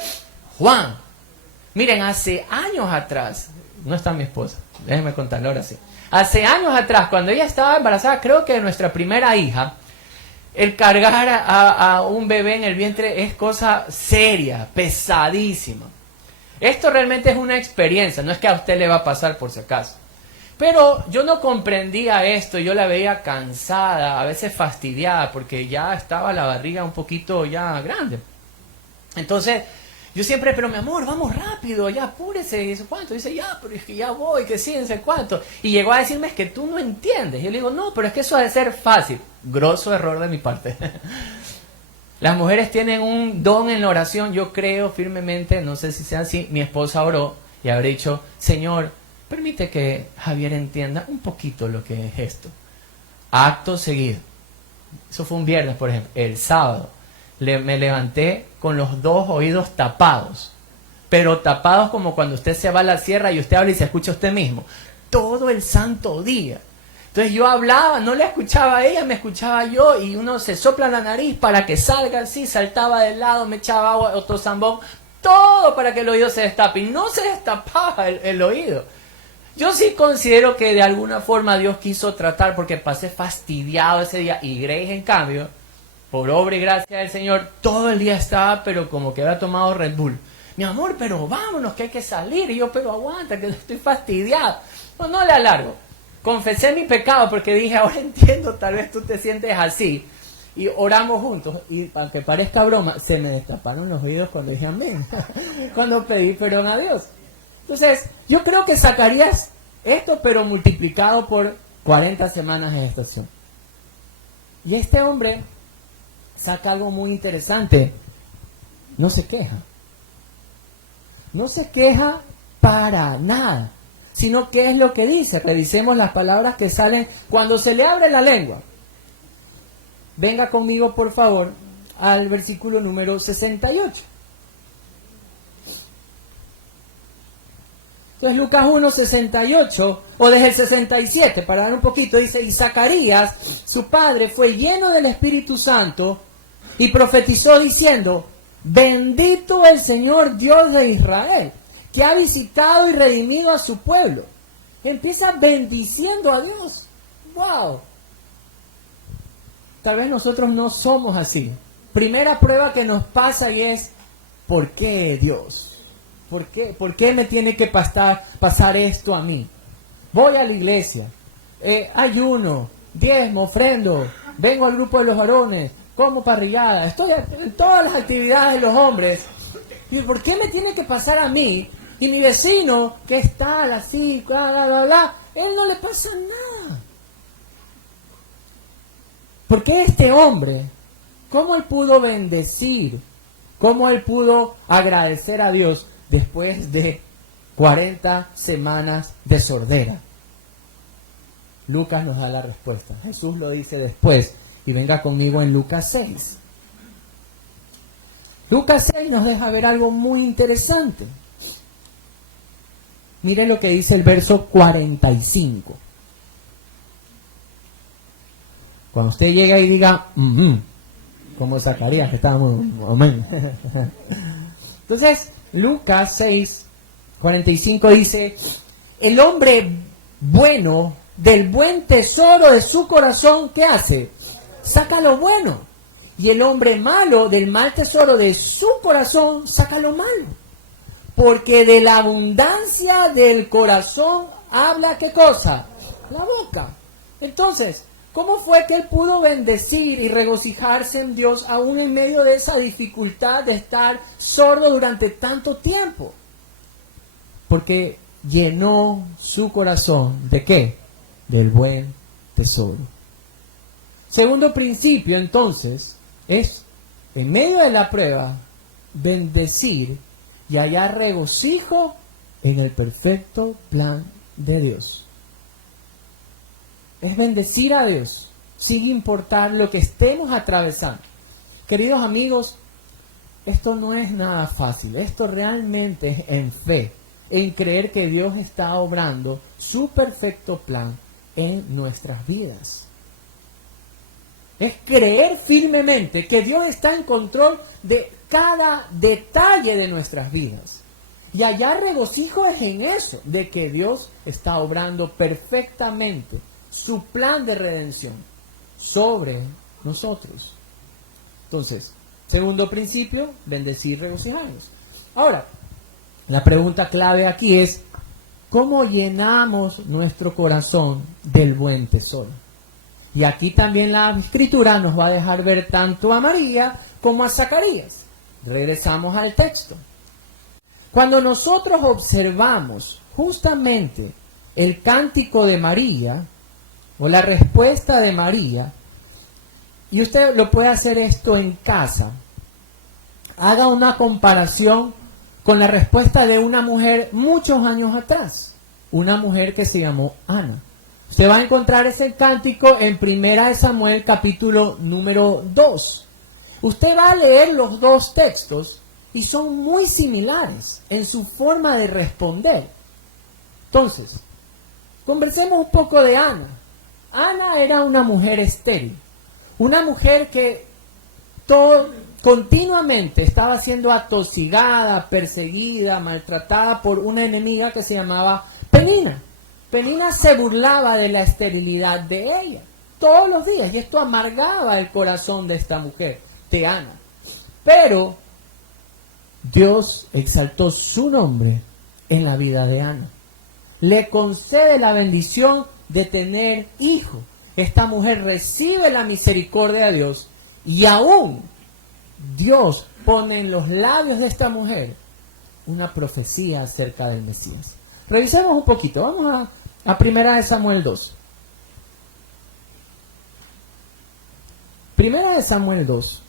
Juan. Miren, hace años atrás, no está mi esposa, déjenme contarlo ahora sí. Hace años atrás, cuando ella estaba embarazada, creo que de nuestra primera hija, el cargar a un bebé en el vientre es cosa seria, pesadísima. Esto realmente es una experiencia, no es que a usted le va a pasar por si acaso. Pero yo no comprendía esto, yo la veía cansada, a veces fastidiada, porque ya estaba la barriga un poquito ya grande. Entonces, yo siempre, pero mi amor, vamos rápido, ya apúrese, y dice, ¿cuánto? Dice, ya, pero es que ya voy, que sí, no sé cuánto. Y llegó a decirme, es que tú no entiendes. Yo le digo, no, pero es que eso ha de ser fácil. Grosso error de mi parte. Las mujeres tienen un don en la oración, yo creo firmemente, no sé si sea así, mi esposa oró y habrá dicho, Señor, permite que Javier entienda un poquito lo que es esto. Acto seguido. Eso fue un viernes, por ejemplo. El sábado me levanté con los 2 oídos tapados. Pero tapados como cuando usted se va a la sierra y usted habla y se escucha usted mismo. Todo el santo día. Entonces yo hablaba, no le escuchaba a ella, me escuchaba yo, y uno se sopla la nariz para que salga así, saltaba de lado, me echaba agua, otro zambón, todo para que el oído se destape. Y no se destapaba el oído. Yo sí considero que de alguna forma Dios quiso tratar, porque pasé fastidiado ese día. Y Grace, en cambio, por obra y gracia del Señor, todo el día estaba, pero como que había tomado Red Bull. Mi amor, pero vámonos, que hay que salir. Y yo, pero aguanta, que estoy fastidiado. No le alargo. Confesé mi pecado porque dije, ahora entiendo, tal vez tú te sientes así. Y oramos juntos. Y aunque parezca broma, se me destaparon los oídos cuando dije amén. Cuando pedí perdón a Dios. Entonces, yo creo que Zacarías esto, pero multiplicado por 40 semanas de gestación. Y este hombre saca algo muy interesante. No se queja. No se queja para nada. Sino ¿qué es lo que dice? Revisemos las palabras que salen cuando se le abre la lengua. Venga conmigo, por favor, al versículo número 68. Entonces Lucas 1, 68, o desde el 67, para dar un poquito, dice, y Zacarías, su padre, fue lleno del Espíritu Santo y profetizó diciendo, bendito el Señor Dios de Israel, que ha visitado y redimido a su pueblo. Empieza bendiciendo a Dios. ¡Wow! Tal vez nosotros no somos así. Primera prueba que nos pasa y es, ¿por qué Dios? ¿Por qué me tiene que pasar esto a mí? Voy a la iglesia, ayuno, diezmo, ofrendo, vengo al grupo de los varones, como parrillada, estoy en todas las actividades de los hombres. ¿Y por qué me tiene que pasar a mí? Y mi vecino, que es tal, así, bla, bla, bla, bla, él no le pasa nada. Porque este hombre, ¿cómo él pudo bendecir? ¿Cómo él pudo agradecer a Dios después de 40 semanas de sordera? Lucas nos da la respuesta. Jesús lo dice después. Y venga conmigo en Lucas 6. Lucas 6 nos deja ver algo muy interesante. Mire lo que dice el verso 45. Cuando usted llega y diga, como Zacarías, que estábamos, amén. Entonces, Lucas 6, 45 dice, el hombre bueno del buen tesoro de su corazón, ¿qué hace? Saca lo bueno. Y el hombre malo del mal tesoro de su corazón, saca lo malo. Porque de la abundancia del corazón habla, ¿qué cosa? La boca. Entonces, ¿cómo fue que él pudo bendecir y regocijarse en Dios aún en medio de esa dificultad de estar sordo durante tanto tiempo? Porque llenó su corazón, ¿de qué? Del buen tesoro. Segundo principio, entonces, es, en medio de la prueba, bendecir y hallar regocijo en el perfecto plan de Dios. Es bendecir a Dios, sin importar lo que estemos atravesando. Queridos amigos, esto no es nada fácil. Esto realmente es en fe, en creer que Dios está obrando su perfecto plan en nuestras vidas. Es creer firmemente que Dios está en control de cada detalle de nuestras vidas. Y hallar regocijo es en eso, de que Dios está obrando perfectamente su plan de redención sobre nosotros. Entonces, segundo principio, bendecir, regocijarnos. Ahora, la pregunta clave aquí es, ¿cómo llenamos nuestro corazón del buen tesoro? Y aquí también la Escritura nos va a dejar ver tanto a María como a Zacarías. Regresamos al texto. Cuando nosotros observamos justamente el cántico de María, o la respuesta de María, y usted lo puede hacer esto en casa, haga una comparación con la respuesta de una mujer muchos años atrás, una mujer que se llamó Ana. Usted va a encontrar ese cántico en 1 Samuel capítulo número 2. Usted va a leer los dos textos y son muy similares en su forma de responder. Entonces, conversemos un poco de Ana. Ana era una mujer estéril, una mujer que continuamente estaba siendo atosigada, perseguida, maltratada por una enemiga que se llamaba Penina. Penina se burlaba de la esterilidad de ella todos los días y esto amargaba el corazón de esta mujer, de Ana. Pero Dios exaltó su nombre en la vida de Ana. Le concede la bendición de tener hijo. Esta mujer recibe la misericordia de Dios y aún Dios pone en los labios de esta mujer una profecía acerca del Mesías. Revisemos un poquito. Vamos a 1 Samuel 2. 1 Samuel 2.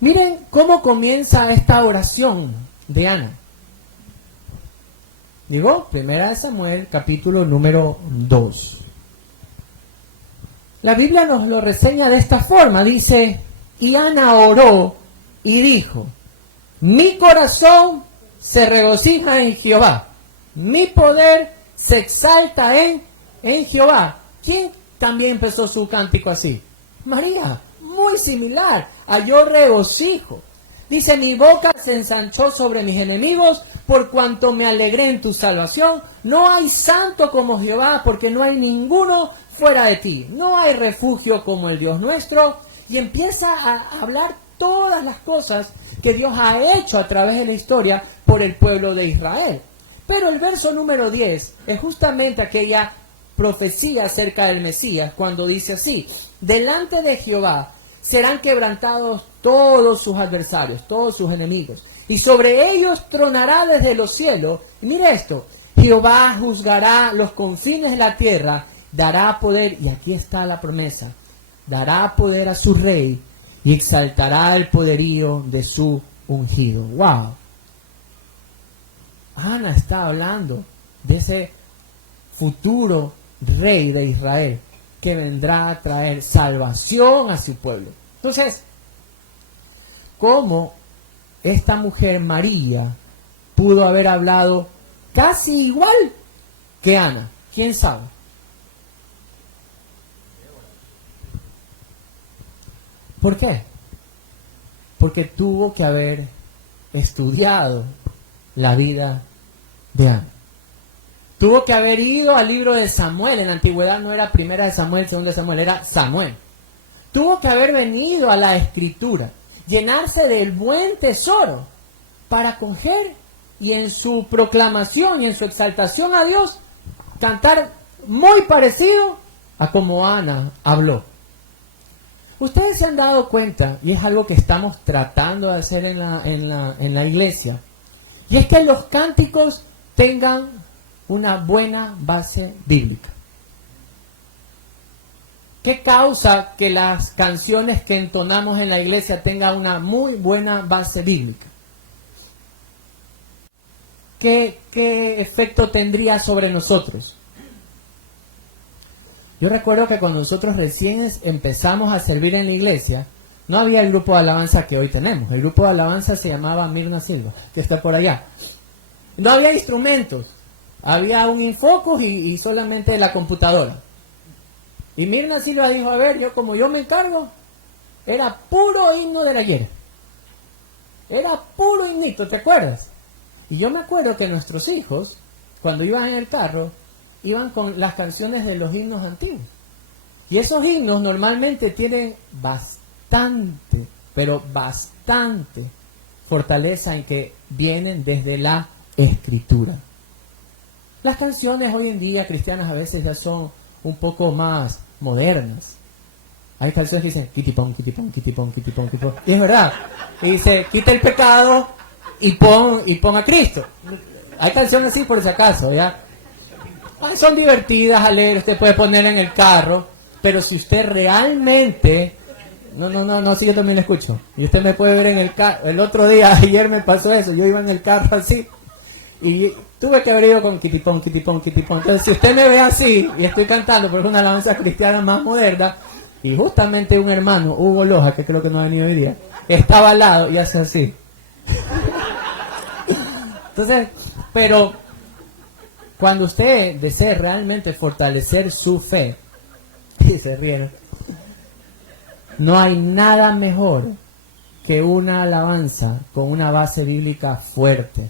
Miren cómo comienza esta oración de Ana. Digo, 1 Samuel capítulo número 2. La Biblia nos lo reseña de esta forma. Dice, y Ana oró y dijo, mi corazón se regocija en Jehová, mi poder se exalta en Jehová. ¿Quién también empezó su cántico así? María, muy similar, halló regocijo. Dice, mi boca se ensanchó sobre mis enemigos, por cuanto me alegré en tu salvación. No hay santo como Jehová, porque no hay ninguno fuera de ti. No hay refugio como el Dios nuestro. Y empieza a hablar todas las cosas que Dios ha hecho a través de la historia por el pueblo de Israel. Pero el verso número 10 es justamente aquella profecía acerca del Mesías cuando dice así: delante de Jehová serán quebrantados todos sus adversarios, todos sus enemigos, y sobre ellos tronará desde los cielos. Mire esto: Jehová juzgará los confines de la tierra, dará poder, y aquí está la promesa, dará poder a su rey y exaltará el poderío de su ungido. ¡Wow! Ana está hablando de ese futuro rey de Israel que vendrá a traer salvación a su pueblo. Entonces, ¿cómo esta mujer María pudo haber hablado casi igual que Ana? ¿Quién sabe? ¿Por qué? Porque tuvo que haber estudiado la vida de Ana. Tuvo que haber ido al libro de Samuel. En la antigüedad no era primera de Samuel, segunda de Samuel, era Samuel. Tuvo que haber venido a la escritura, llenarse del buen tesoro para coger y en su proclamación y en su exaltación a Dios cantar muy parecido a como Ana habló. Ustedes se han dado cuenta, y es algo que estamos tratando de hacer en la iglesia, y es que los cánticos tengan una buena base bíblica. ¿Qué causa que las canciones que entonamos en la iglesia tengan una muy buena base bíblica? ¿Qué efecto tendría sobre nosotros? Yo recuerdo que cuando nosotros recién empezamos a servir en la iglesia, no había el grupo de alabanza que hoy tenemos. El grupo de alabanza se llamaba Mirna Silva, que está por allá. No había instrumentos. Había un Infocus y solamente la computadora. Y Mirna Silva dijo: a ver, como yo me encargo, era puro himno del ayer. Era puro himnito, ¿te acuerdas? Y yo me acuerdo que nuestros hijos, cuando iban en el carro, iban con las canciones de los himnos antiguos. Y esos himnos normalmente tienen bastante, pero bastante fortaleza en que vienen desde la Escritura. Las canciones hoy en día cristianas a veces ya son un poco más modernas. Hay canciones que dicen kitipón, kitipón, kitipón, kitipón, kitipón. Y es verdad. Y dice: quita el pecado y pon a Cristo. Hay canciones así por si acaso, ¿ya? Son divertidas, alegres, usted puede poner en el carro, pero si usted realmente... No, sí, yo también lo escucho. Y usted me puede ver en el carro. El otro día, ayer me pasó eso, yo iba en el carro así, y tuve que haber ido con kitipón, kitipón, kitipón. Entonces, si usted me ve así, y estoy cantando, porque es una alabanza cristiana más moderna, y justamente un hermano, Hugo Loja, que creo que no ha venido hoy día, estaba al lado y hace así. Entonces, pero cuando usted desee realmente fortalecer su fe, y se rieron, no hay nada mejor que una alabanza con una base bíblica fuerte,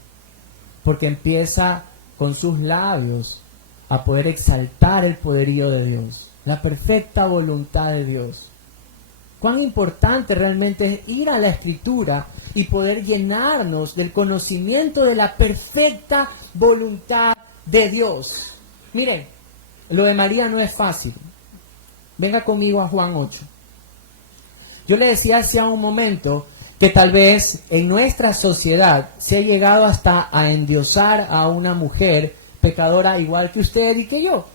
porque empieza con sus labios a poder exaltar el poderío de Dios, la perfecta voluntad de Dios. Cuán importante realmente es ir a la Escritura y poder llenarnos del conocimiento de la perfecta voluntad de Dios. Miren, lo de María no es fácil. Venga conmigo a Juan 8. Yo le decía hace un momento que tal vez en nuestra sociedad se ha llegado hasta a endiosar a una mujer pecadora igual que usted y que yo.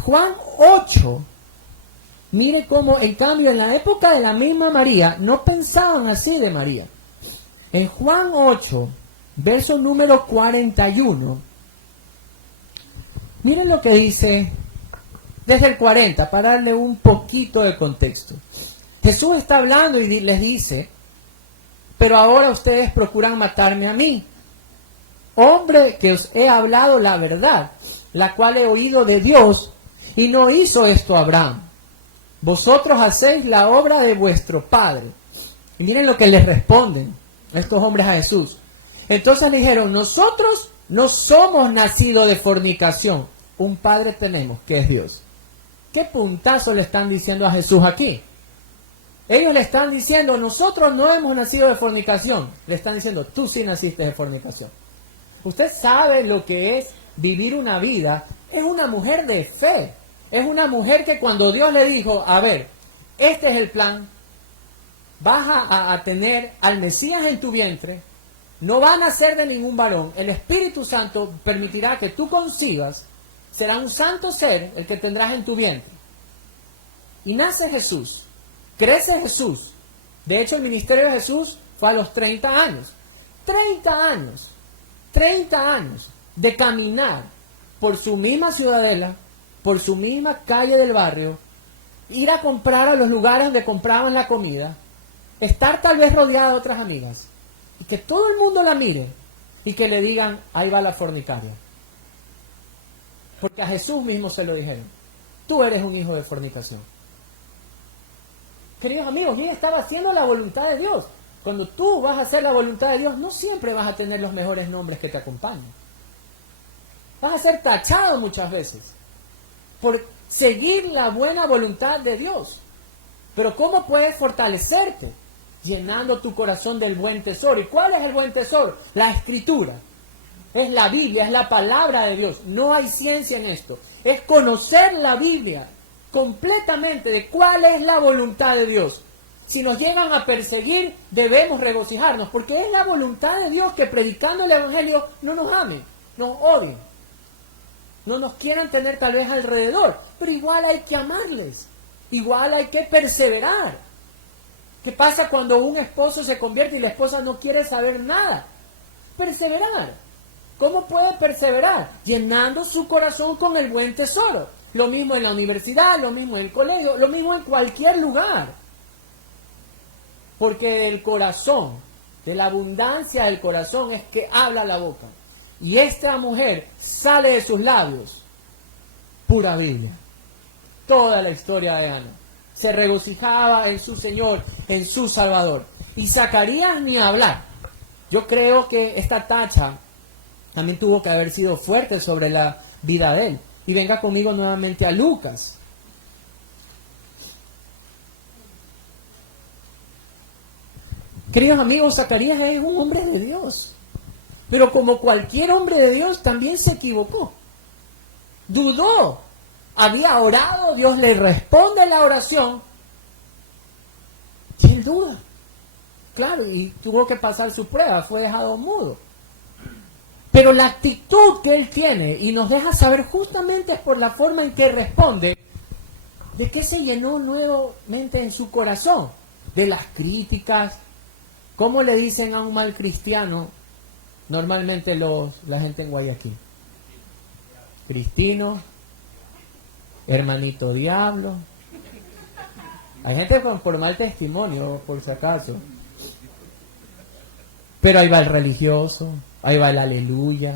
Juan 8, mire cómo, en cambio, en la época de la misma María, no pensaban así de María. En Juan 8, verso número 41, miren lo que dice desde el 40, para darle un poquito de contexto. Jesús está hablando y les dice: pero ahora ustedes procuran matarme a mí, hombre que os he hablado la verdad, la cual he oído de Dios, y no hizo esto Abraham. Vosotros hacéis la obra de vuestro padre. Y miren lo que les responden estos hombres a Jesús. Entonces le dijeron: nosotros no somos nacidos de fornicación, un padre tenemos, que es Dios. ¿Qué puntazo le están diciendo a Jesús aquí? Ellos le están diciendo: nosotros no hemos nacido de fornicación. Le están diciendo: tú sí naciste de fornicación. Usted sabe lo que es vivir una vida es una mujer de fe. Es una mujer que cuando Dios le dijo, a ver, este es el plan, vas a tener al Mesías en tu vientre, no va a nacer de ningún varón, el Espíritu Santo permitirá que tú concibas, será un santo ser el que tendrás en tu vientre. Y nace Jesús, crece Jesús. De hecho, el ministerio de Jesús fue a los 30 años. 30 años de caminar por su misma ciudadela, por su misma calle del barrio, ir a comprar a los lugares donde compraban la comida, estar tal vez rodeada de otras amigas, y que todo el mundo la mire, y que le digan, ahí va la fornicaria. Porque a Jesús mismo se lo dijeron, tú eres un hijo de fornicación. Queridos amigos, y ella estaba haciendo la voluntad de Dios. Cuando tú vas a hacer la voluntad de Dios, no siempre vas a tener los mejores nombres que te acompañen. Vas a ser tachado muchas veces por seguir la buena voluntad de Dios. Pero ¿cómo puedes fortalecerte? Llenando tu corazón del buen tesoro. ¿Y cuál es el buen tesoro? La Escritura. Es la Biblia, es la palabra de Dios. No hay ciencia en esto. Es conocer la Biblia completamente de cuál es la voluntad de Dios. Si nos llegan a perseguir, debemos regocijarnos, porque es la voluntad de Dios que predicando el Evangelio no nos amen, nos odien, no nos quieran tener tal vez alrededor, pero igual hay que amarles, igual hay que perseverar. ¿Qué pasa cuando un esposo se convierte y la esposa no quiere saber nada? Perseverar. ¿Cómo puede perseverar? Llenando su corazón con el buen tesoro. Lo mismo en la universidad, lo mismo en el colegio, lo mismo en cualquier lugar. Porque del corazón, de la abundancia del corazón es que habla la boca. Y esta mujer sale de sus labios pura Biblia. Toda la historia de Ana. Se regocijaba en su Señor, en su Salvador. Y Zacarías ni hablar. Yo creo que esta tacha también tuvo que haber sido fuerte sobre la vida de él. Y venga conmigo nuevamente a Lucas. Queridos amigos, Zacarías es un hombre de Dios. Pero como cualquier hombre de Dios, también se equivocó. Dudó. Había orado, Dios le responde la oración. Y él duda. Claro, y tuvo que pasar su prueba, fue dejado mudo. Pero la actitud que él tiene, y nos deja saber justamente es por la forma en que responde, de qué se llenó nuevamente en su corazón. De las críticas. ¿Cómo le dicen a un mal cristiano normalmente la gente en Guayaquil? Cristino, hermanito diablo. Hay gente por mal testimonio, por si acaso. Pero ahí va el religioso, ahí va el aleluya.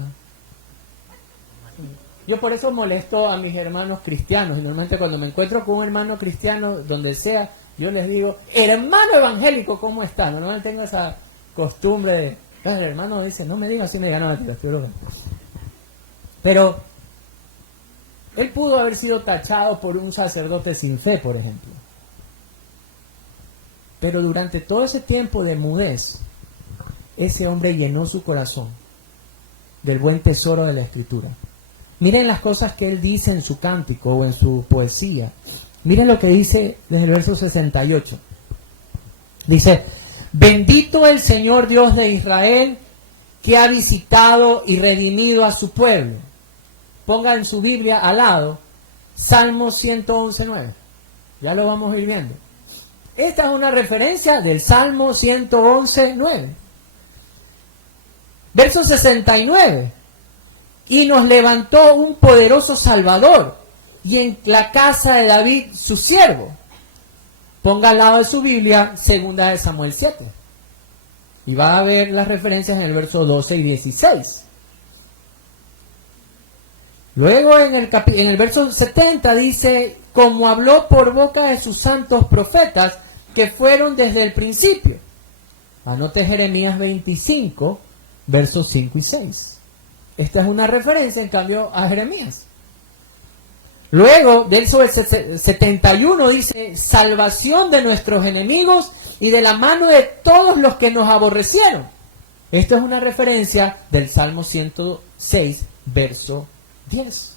Yo por eso molesto a mis hermanos cristianos. Y normalmente cuando me encuentro con un hermano cristiano, donde sea, yo les digo, hermano evangélico, ¿cómo está? Normalmente tengo esa costumbre de, el hermano dice, no me digas así, me diga, no, mentira, estoy loco. Pero él pudo haber sido tachado por un sacerdote sin fe, por ejemplo. Pero durante todo ese tiempo de mudez, ese hombre llenó su corazón del buen tesoro de la Escritura. Miren las cosas que él dice en su cántico o en su poesía. Miren lo que dice desde el verso 68. Dice, bendito el Señor Dios de Israel, que ha visitado y redimido a su pueblo. Ponga en su Biblia al lado, Salmo 111:9. Ya lo vamos a ir viendo. Esta es una referencia del Salmo 111:9. Verso 69. Y nos levantó un poderoso Salvador, y en la casa de David su siervo. Ponga al lado de su Biblia 2 de Samuel 7. Y va a ver las referencias en el verso 12 y 16. Luego en el verso 70 dice, como habló por boca de sus santos profetas, que fueron desde el principio. Anote Jeremías 25, versos 5 y 6. Esta es una referencia, en cambio, a Jeremías. Luego, del 71 dice, salvación de nuestros enemigos y de la mano de todos los que nos aborrecieron. Esto es una referencia del Salmo 106, verso 10.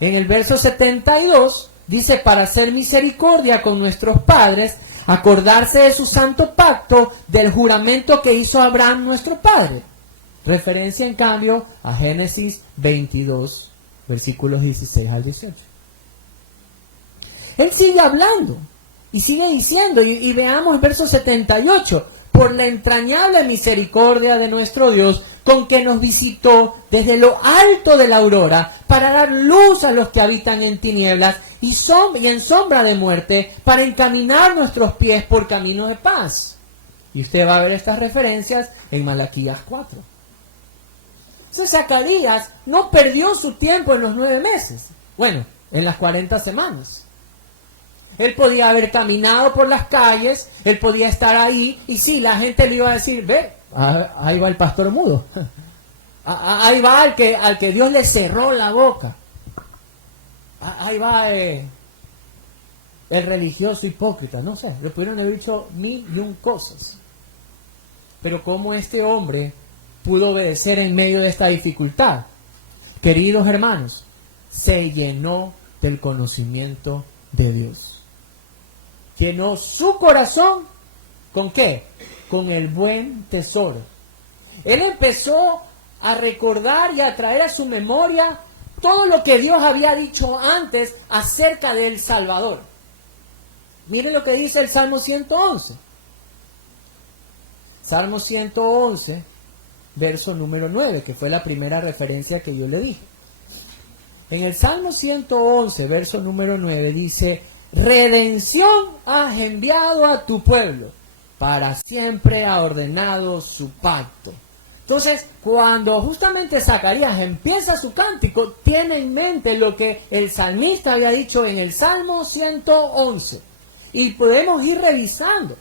En el verso 72 dice, para hacer misericordia con nuestros padres, acordarse de su santo pacto, del juramento que hizo Abraham nuestro padre. Referencia en cambio a Génesis 22, versículos 16 al 18. Él sigue hablando y sigue diciendo, y veamos el verso 78, por la entrañable misericordia de nuestro Dios, con que nos visitó desde lo alto de la aurora, para dar luz a los que habitan en tinieblas y en sombra de muerte, para encaminar nuestros pies por camino de paz. Y usted va a ver estas referencias en Malaquías 4. Entonces Zacarías no perdió su tiempo en los 9 meses. Bueno, en las 40 semanas. Él podía haber caminado por las calles, él podía estar ahí, y sí, la gente le iba a decir, ve, ahí va el pastor mudo. Ahí va al que Dios le cerró la boca. Ahí va el religioso hipócrita. No sé, le pudieron haber dicho 1001 cosas. Pero cómo este hombre pudo obedecer en medio de esta dificultad. Queridos hermanos, se llenó del conocimiento de Dios. Llenó su corazón, ¿con qué? Con el buen tesoro. Él empezó a recordar y a traer a su memoria todo lo que Dios había dicho antes acerca del Salvador. Miren lo que dice el Salmo 111. Salmo 111, verso número 9, que fue la primera referencia que yo le dije. En el Salmo 111, verso número 9, dice, redención has enviado a tu pueblo, para siempre ha ordenado su pacto. Entonces, cuando justamente Zacarías empieza su cántico, tiene en mente lo que el salmista había dicho en el Salmo 111. Y podemos ir revisando.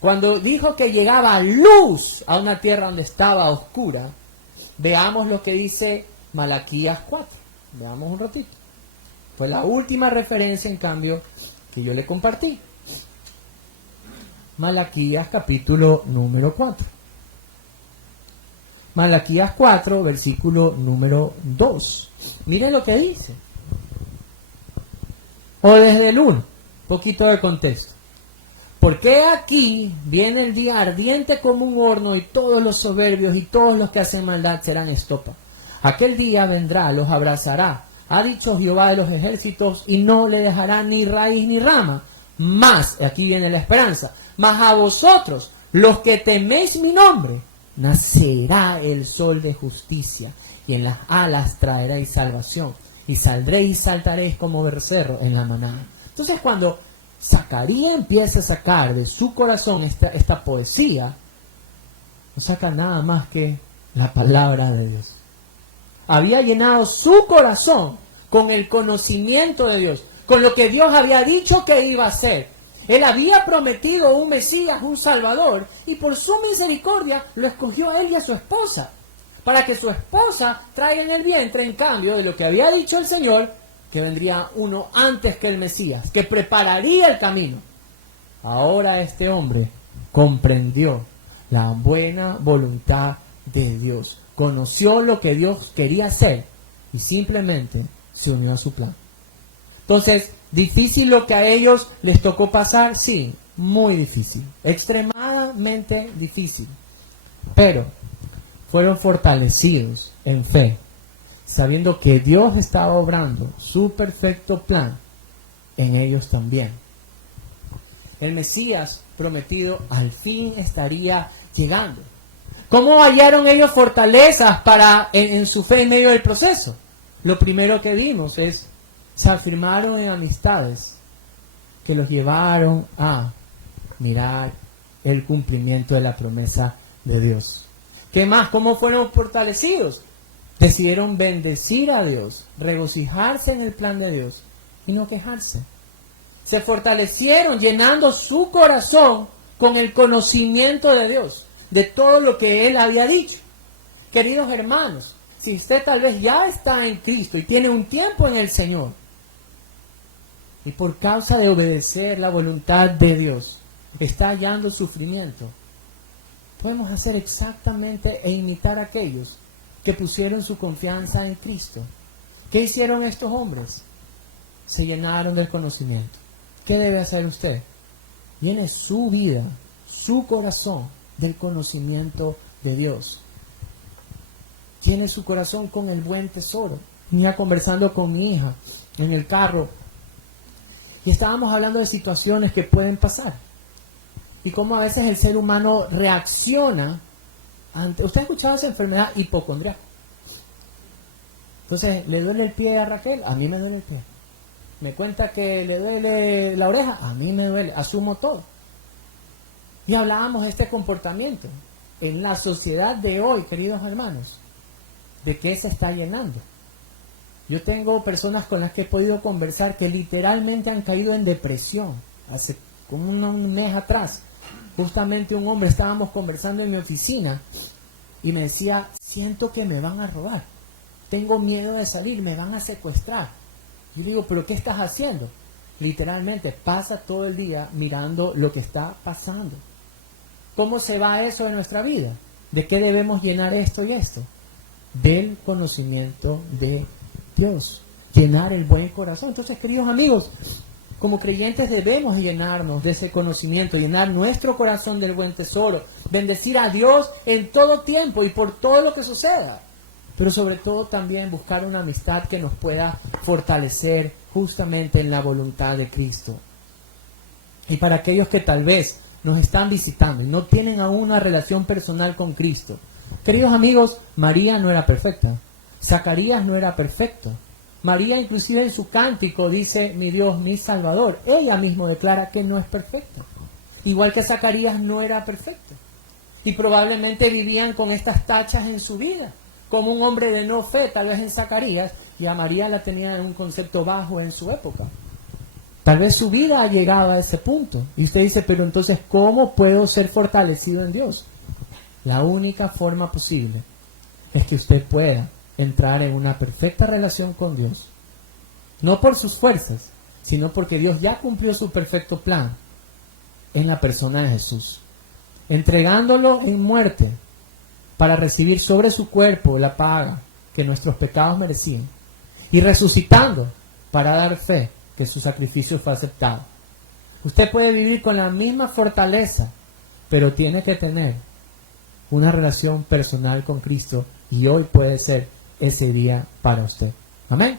Cuando dijo que llegaba luz a una tierra donde estaba oscura, veamos lo que dice Malaquías 4. Veamos un ratito. Fue la última referencia, en cambio, que yo le compartí. Malaquías capítulo número 4. Malaquías 4, versículo número 2. Miren lo que dice. O desde el 1, poquito de contexto. Porque aquí viene el día ardiente como un horno, y todos los soberbios y todos los que hacen maldad serán estopa. Aquel día vendrá, los abrazará, ha dicho Jehová de los ejércitos, y no le dejará ni raíz ni rama. Mas, aquí viene la esperanza, mas a vosotros, los que teméis mi nombre, nacerá el sol de justicia, y en las alas traeréis salvación, y saldréis y saltaréis como becerro en la manada. Entonces, cuando Zacarías empieza a sacar de su corazón esta poesía, no saca nada más que la palabra de Dios. Había llenado su corazón con el conocimiento de Dios, con lo que Dios había dicho que iba a hacer. Él había prometido un Mesías, un Salvador, y por su misericordia lo escogió a él y a su esposa, para que su esposa traiga en el vientre, en cambio de lo que había dicho el Señor, que vendría uno antes que el Mesías, que prepararía el camino. Ahora este hombre comprendió la buena voluntad de Dios, conoció lo que Dios quería hacer y simplemente se unió a su plan. Entonces, ¿difícil lo que a ellos les tocó pasar? Sí, muy difícil, extremadamente difícil. Pero fueron fortalecidos en fe, sabiendo que Dios estaba obrando su perfecto plan en ellos también. El Mesías prometido al fin estaría llegando. ¿Cómo hallaron ellos fortalezas en su fe en medio del proceso? Lo primero que vimos es, se afirmaron en amistades que los llevaron a mirar el cumplimiento de la promesa de Dios. ¿Qué más? ¿Cómo fueron fortalecidos? Decidieron bendecir a Dios, regocijarse en el plan de Dios y no quejarse. Se fortalecieron llenando su corazón con el conocimiento de Dios, de todo lo que Él había dicho. Queridos hermanos, si usted tal vez ya está en Cristo y tiene un tiempo en el Señor, y por causa de obedecer la voluntad de Dios, está hallando sufrimiento, podemos hacer exactamente e imitar a aquellos que pusieron su confianza en Cristo, ¿Qué hicieron estos hombres? Se llenaron del conocimiento. ¿Qué debe hacer usted? Llene su vida, su corazón del conocimiento de Dios. Llene su corazón con el buen tesoro. Venía conversando con mi hija en el carro y estábamos hablando de situaciones que pueden pasar y cómo a veces el ser humano reacciona ante... ¿Usted ha escuchado esa enfermedad hipocondríaca? Entonces, ¿le duele el pie a Raquel? A mí me duele el pie. Me cuenta que le duele la oreja, a mí me duele, asumo todo. Y hablábamos de este comportamiento en la sociedad de hoy, queridos hermanos. ¿De qué se está llenando? Yo tengo personas con las que he podido conversar que literalmente han caído en depresión. Hace como un mes atrás, justamente un hombre, estábamos conversando en mi oficina y me decía, siento que me van a robar. Tengo miedo de salir, me van a secuestrar. Yo le digo, ¿pero qué estás haciendo? Literalmente, pasa todo el día mirando lo que está pasando. ¿Cómo se va eso en nuestra vida? ¿De qué debemos llenar esto y esto? Del conocimiento de Dios. Llenar el buen corazón. Entonces, queridos amigos, como creyentes debemos llenarnos de ese conocimiento, llenar nuestro corazón del buen tesoro, bendecir a Dios en todo tiempo y por todo lo que suceda. Pero sobre todo también buscar una amistad que nos pueda fortalecer justamente en la voluntad de Cristo. Y para aquellos que tal vez nos están visitando y no tienen aún una relación personal con Cristo, queridos amigos, María no era perfecta, Zacarías no era perfecto. María inclusive en su cántico dice, mi Dios, mi Salvador. Ella mismo declara que no es perfecta. Igual que Zacarías no era perfecto. Y probablemente vivían con estas tachas en su vida. Como un hombre de no fe, tal vez en Zacarías, y a María la tenía en un concepto bajo en su época. Tal vez su vida ha llegado a ese punto. Y usted dice, pero entonces, ¿cómo puedo ser fortalecido en Dios? La única forma posible es que usted pueda entrar en una perfecta relación con Dios. No por sus fuerzas, sino porque Dios ya cumplió su perfecto plan en la persona de Jesús. Entregándolo en muerte para recibir sobre su cuerpo la paga que nuestros pecados merecían, y resucitando para dar fe que su sacrificio fue aceptado. Usted puede vivir con la misma fortaleza, pero tiene que tener una relación personal con Cristo, y hoy puede ser ese día para usted. Amén.